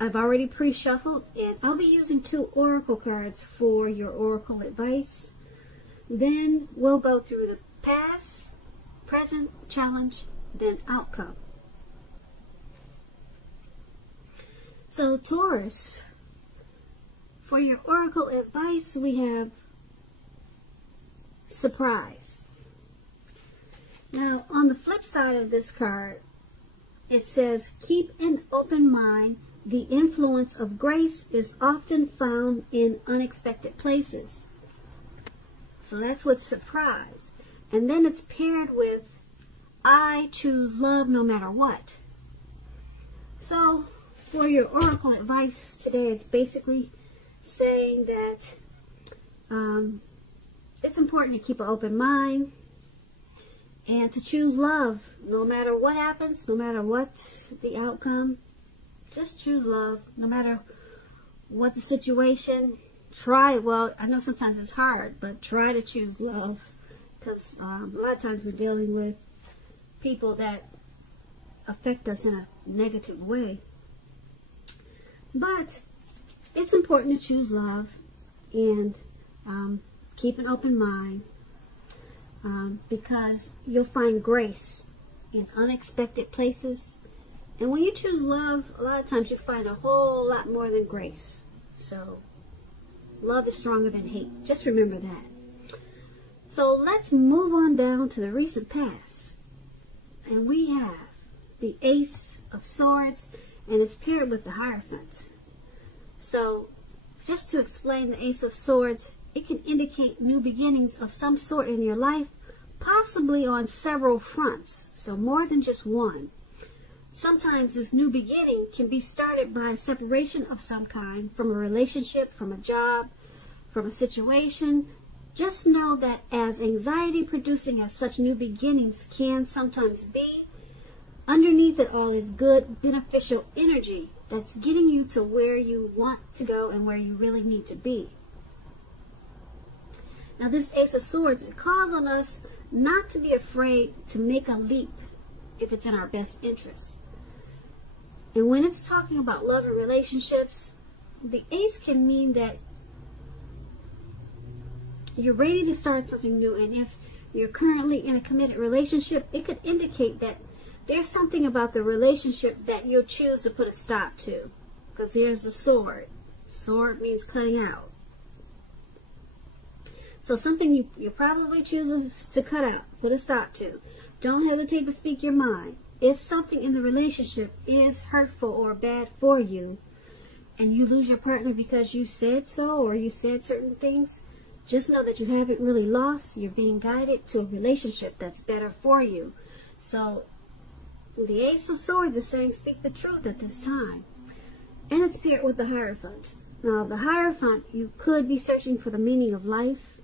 I've already pre-shuffled, and I'll be using 2 oracle cards for your oracle advice. Then we'll go through the past, present, challenge, then outcome. So Taurus, for your oracle advice, we have surprise. Now, on the flip side of this card, it says, keep an open mind. The influence of grace is often found in unexpected places. So that's with surprise. And then it's paired with, I choose love no matter what. So for your oracle advice today, it's basically saying that it's important to keep an open mind and to choose love no matter what happens, no matter what the outcome. Just choose love no matter what the situation. Try, well, I know sometimes it's hard, but try to choose love, because a lot of times we're dealing with people that affect us in a negative way. But it's important to choose love and keep an open mind, because you'll find grace in unexpected places. And when you choose love, a lot of times you find a whole lot more than grace. So love is stronger than hate. Just remember that. So let's move on down to the recent past. And we have the Ace of Swords, and it's paired with the Hierophant. So just to explain the Ace of Swords, it can indicate new beginnings of some sort in your life, possibly on several fronts, so more than just one. Sometimes this new beginning can be started by a separation of some kind, from a relationship, from a job, from a situation. Just know that as anxiety producing as such new beginnings can sometimes be, underneath it all is good, beneficial energy that's getting you to where you want to go and where you really need to be. Now this Ace of Swords, it calls on us not to be afraid to make a leap if it's in our best interest. And when it's talking about love and relationships, the Ace can mean that you're ready to start something new. And if you're currently in a committed relationship, it could indicate that there's something about the relationship that you'll choose to put a stop to. Because there's a sword. Sword means cutting out. So something you probably choose to cut out, put a stop to. Don't hesitate to speak your mind. If something in the relationship is hurtful or bad for you, and you lose your partner because you said so, or you said certain things, just know that you haven't really lost. You're being guided to a relationship that's better for you. So the Ace of Swords is saying speak the truth at this time. And it's paired with the Hierophant. Now the Hierophant, you could be searching for the meaning of life,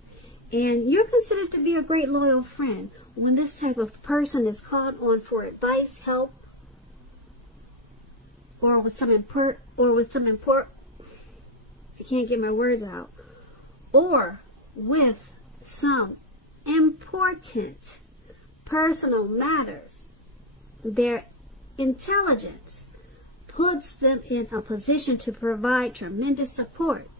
and you're considered to be a great loyal friend. When this type of person is called on for advice, help, or with some important, I can't get my words out, or with some important personal matters, their intelligence puts them in a position to provide tremendous support.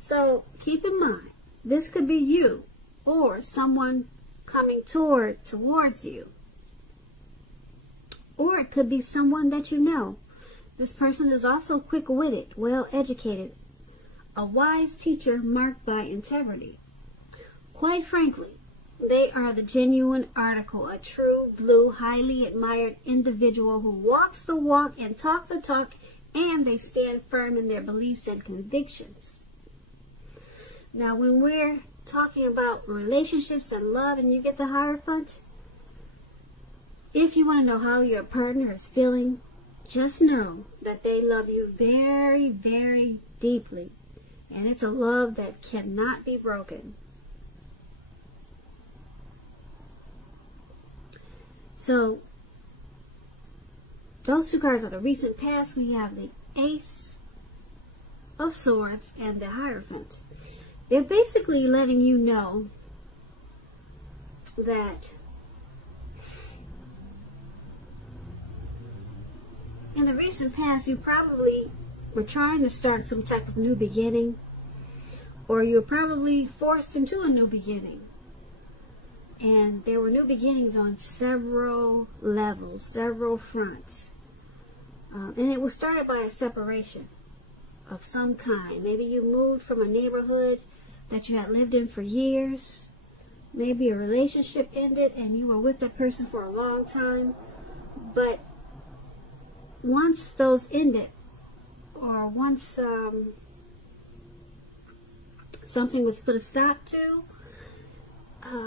So keep in mind, this could be you or someone coming towards you. Or it could be someone that you know. This person is also quick-witted, well-educated, a wise teacher marked by integrity. Quite frankly, they are the genuine article, a true blue, highly admired individual who walks the walk and talk the talk, and they stand firm in their beliefs and convictions. Now, when we're talking about relationships and love and you get the Hierophant, if you want to know how your partner is feeling, just know that they love you very, very deeply, and it's a love that cannot be broken. So those two cards are the recent past. We have the Ace of Swords and the Hierophant. They're basically letting you know that in the recent past, you probably were trying to start some type of new beginning, or you were probably forced into a new beginning. And there were new beginnings on several levels, several fronts. And it was started by a separation of some kind. Maybe you moved from a neighborhood that you had lived in for years. Maybe a relationship ended and you were with that person for a long time. But once those ended, or once something was put a stop to,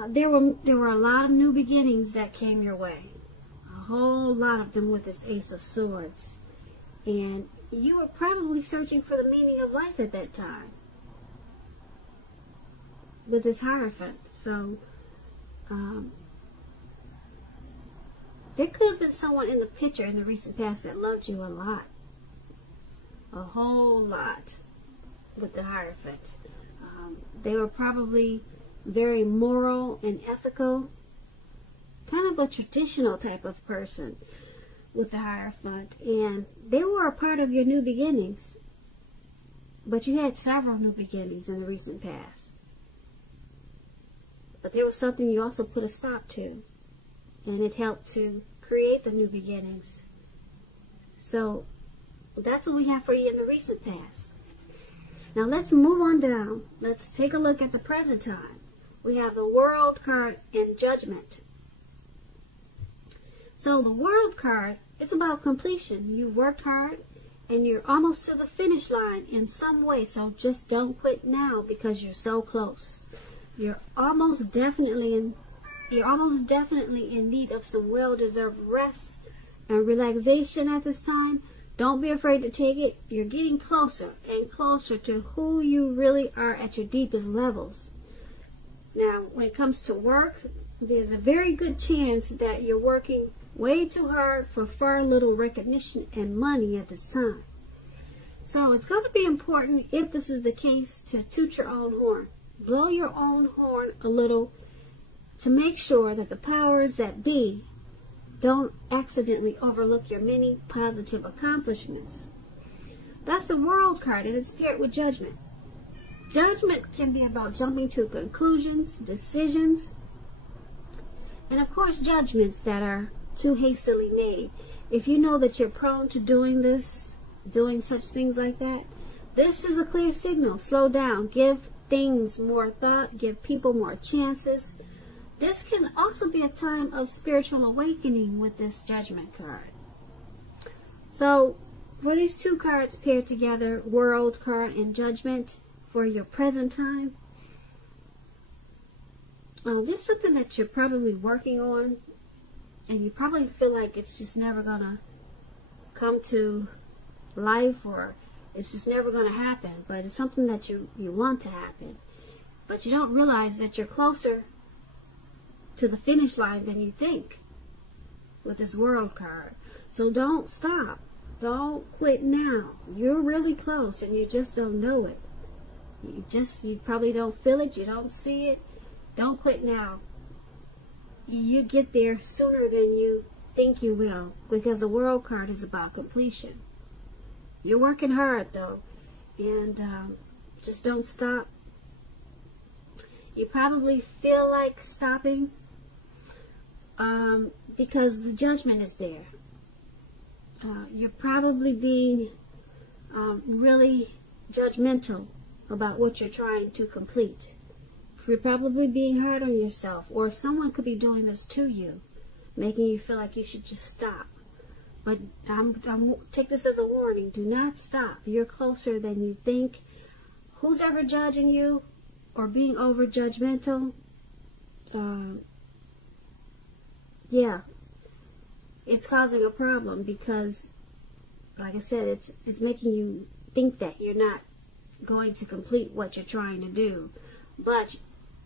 there were a lot of new beginnings that came your way. A whole lot of them with this Ace of Swords. And you were probably searching for the meaning of life at that time with this Hierophant. So there could have been someone in the picture in the recent past that loved you a lot. A whole lot with the Hierophant. They were probably very moral and ethical, kind of a traditional type of person with the Hierophant, and they were a part of your new beginnings. But you had several new beginnings in the recent past. But there was something you also put a stop to, and it helped to create the new beginnings. So that's what we have for you in the recent past. Now let's move on down. Let's take a look at the present time. We have the World card and Judgment. So the World card, it's about completion. You worked hard and you're almost to the finish line in some way. So just don't quit now because you're so close. You're almost definitely in need of some well-deserved rest and relaxation at this time. Don't be afraid to take it. You're getting closer and closer to who you really are at your deepest levels. Now, when it comes to work, there's a very good chance that you're working way too hard for far little recognition and money at this time. So it's going to be important, if this is the case, to toot your own horn. Blow your own horn a little to make sure that the powers that be don't accidentally overlook your many positive accomplishments. That's the World card, and it's paired with Judgment. Judgment can be about jumping to conclusions, decisions, and of course judgments that are too hastily made. If you know that you're prone to doing such things like that, this is a clear signal. Slow down. Give things more thought. Give people more chances. This can also be a time of spiritual awakening with this Judgment card. So for these two cards paired together, World card and Judgment, for your present time, there's something that you're probably working on, and you probably feel like it's just never gonna come to life, or it's just never gonna happen, but it's something that you want to happen, but you don't realize that you're closer to the finish line than you think with this World card. So don't stop. Don't quit now. You're really close and you just don't know it. You probably don't feel it. You don't see it. Don't quit now. You get there sooner than you think you will, because the World card is about completion. You're working hard though, and just don't stop. You probably feel like stopping because the Judgment is there. You're probably being really judgmental about what you're trying to complete. You're probably being hard on yourself, or someone could be doing this to you, making you feel like you should just stop. But take this as a warning. Do not stop. You're closer than you think. Who's ever judging you or being over judgmental? Yeah, it's causing a problem, because, like I said, it's making you think that you're not going to complete what you're trying to do, but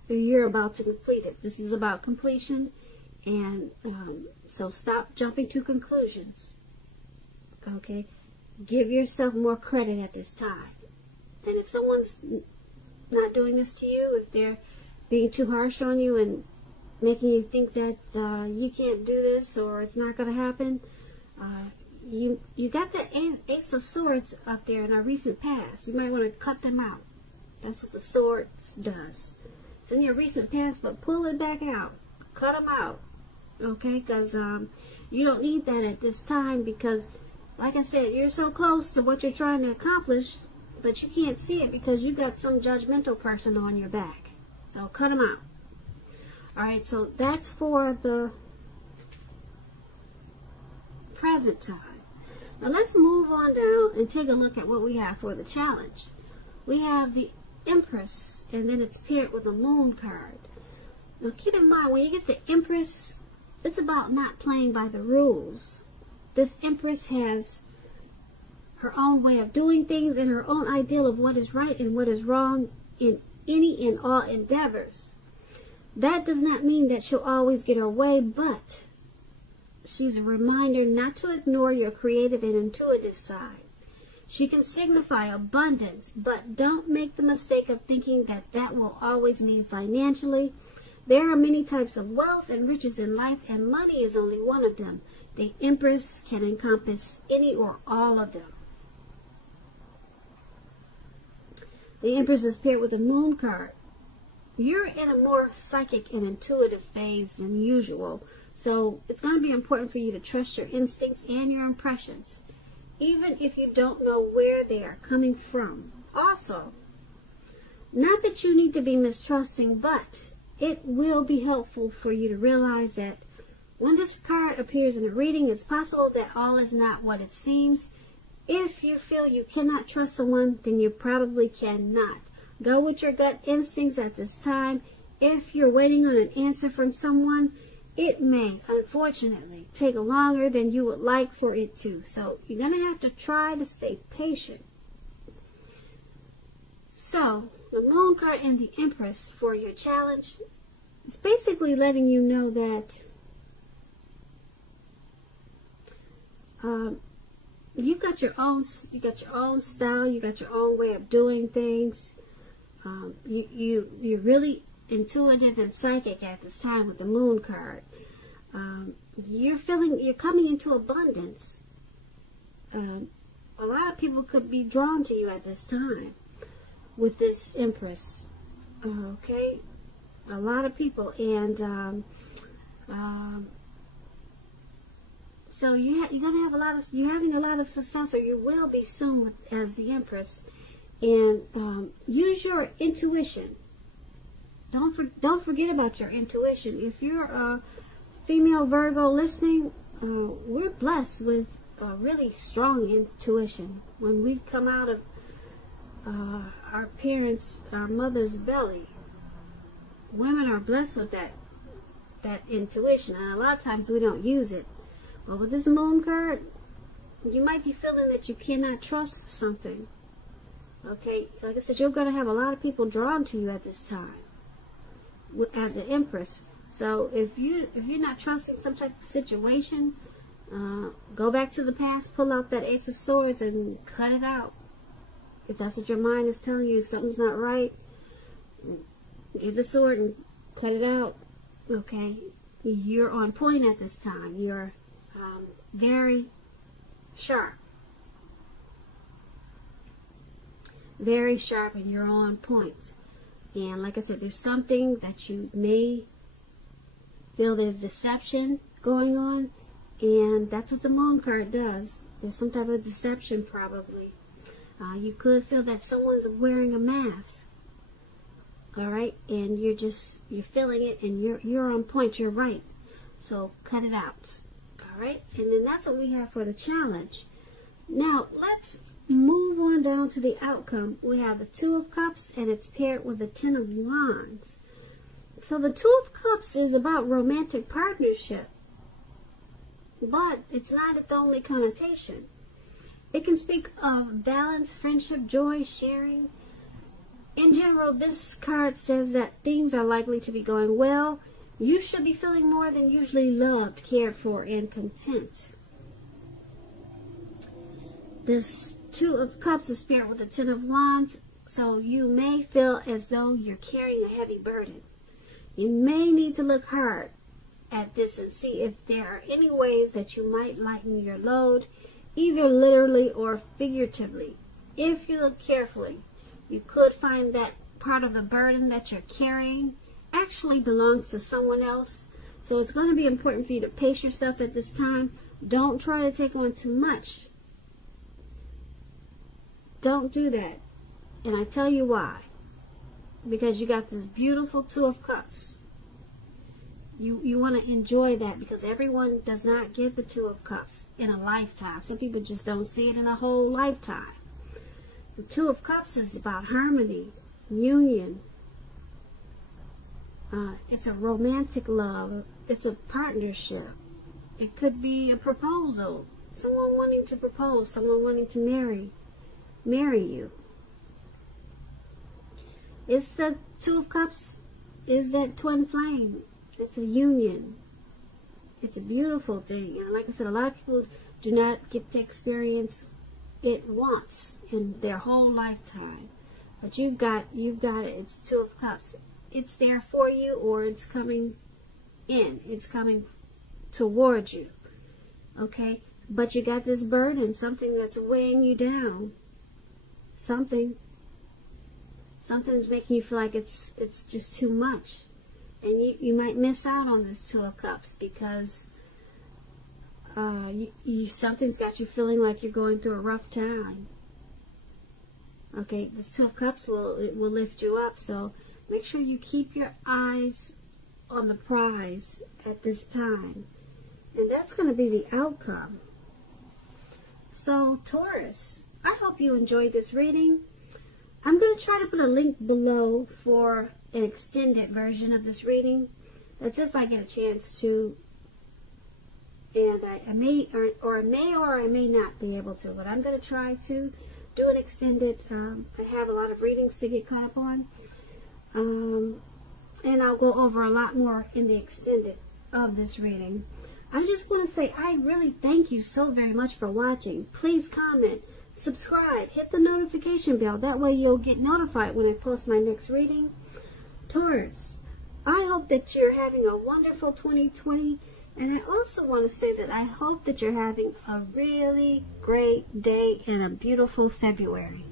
you're about to complete it. This is about completion, and so stop jumping to conclusions. Okay, give yourself more credit at this time. And if someone's not doing this to you, if they're being too harsh on you and making you think that you can't do this or it's not going to happen, you got the Ace of Swords up there in our recent past. You might want to cut them out. That's what the Swords does. It's in your recent past, but pull it back out. Cut them out. Okay? Because you don't need that at this time because, like I said, you're so close to what you're trying to accomplish, but you can't see it because you got some judgmental person on your back. So cut them out. Alright, so that's for the present time. Now let's move on down and take a look at what we have for the challenge. We have the Empress, and then it's paired with a Moon card. Now keep in mind, when you get the Empress, it's about not playing by the rules. This Empress has her own way of doing things and her own ideal of what is right and what is wrong in any and all endeavors. That does not mean that she'll always get her way, but she's a reminder not to ignore your creative and intuitive side. She can signify abundance, but don't make the mistake of thinking that that will always mean financially. There are many types of wealth and riches in life, and money is only one of them. The Empress can encompass any or all of them. The Empress is paired with a Moon card. You're in a more psychic and intuitive phase than usual, so it's going to be important for you to trust your instincts and your impressions, even if you don't know where they are coming from. Also, not that you need to be mistrusting, but it will be helpful for you to realize that when this card appears in a reading, it's possible that all is not what it seems. If you feel you cannot trust someone, then you probably cannot. Go with your gut instincts at this time. If you're waiting on an answer from someone, it may, unfortunately, take longer than you would like for it to. So you're going to have to try to stay patient. So the Moon card and the Empress for your challenge is basically letting you know that you got your own style, you got your own way of doing things. You're really intuitive and psychic at this time with the Moon card. You're coming into abundance. A lot of people could be drawn to you at this time with this Empress. Okay, a lot of people, and so you're having a lot of success, or you will be soon as the Empress. And use your intuition. Don't forget about your intuition. If you're a female Virgo listening, we're blessed with a really strong intuition. When we come out of our mother's belly, women are blessed with that intuition, and a lot of times we don't use it. But with this Moon card, you might be feeling that you cannot trust something. Okay, like I said, you're going to have a lot of people drawn to you at this time as an Empress. So if you're not trusting some type of situation, go back to the past, pull out that Ace of Swords, and cut it out. If that's what your mind is telling you, something's not right, get the sword and cut it out. Okay, you're on point at this time. You're very sharp. Very sharp, and you're on point. And like I said, there's something that you may feel there's deception going on, and that's what the Moon card does. There's some type of deception probably. You could feel that someone's wearing a mask. Alright, and you're feeling it, and you're on point, you're right. So cut it out. Alright, and then that's what we have for the challenge. Now let's move on down to the outcome. We have the Two of Cups, and it's paired with the Ten of Wands. So the Two of Cups is about romantic partnership, but it's not its only connotation. It can speak of balance, friendship, joy, sharing. In general, this card says that things are likely to be going well. You should be feeling more than usually loved, cared for, and content. This Two of Cups is paired with the Ten of Wands, so you may feel as though you're carrying a heavy burden. You may need to look hard at this and see if there are any ways that you might lighten your load. either literally or figuratively. If you look carefully, you could find that part of the burden that you're carrying actually belongs to someone else. So it's going to be important for you to pace yourself at this time. Don't try to take on too much. Don't do that. And I tell you why. Because you got this beautiful Two of Cups. You want to enjoy that, because everyone does not get the Two of Cups in a lifetime. Some people just don't see it in a whole lifetime. The Two of Cups is about harmony, union. It's a romantic love. It's a partnership. It could be a proposal. Someone wanting to propose. Someone wanting to marry you. It's the Two of Cups is that twin flame. It's a union. It's a beautiful thing. And like I said, a lot of people do not get to experience it once in their whole lifetime. But you've got it. It's Two of Cups. It's there for you, or it's coming in. It's coming towards you. Okay? But you got this burden, something that's weighing you down. Something's making you feel like it's just too much. And you might miss out on this Two of Cups because something's got you feeling like you're going through a rough time. Okay, this Two of Cups will lift you up. So make sure you keep your eyes on the prize at this time. And that's going to be the outcome. So Taurus, I hope you enjoyed this reading. I'm going to try to put a link below for an extended version of this reading. That's if I get a chance to. And I may or I may not be able to. But I'm going to try to do an extended. I have a lot of readings to get caught up on. And I'll go over a lot more in the extended of this reading. I just want to say I really thank you so very much for watching. Please comment, subscribe, hit the notification bell. That way you'll get notified when I post my next reading. Taurus, I hope that you're having a wonderful 2020. And I also want to say that I hope that you're having a really great day and a beautiful February.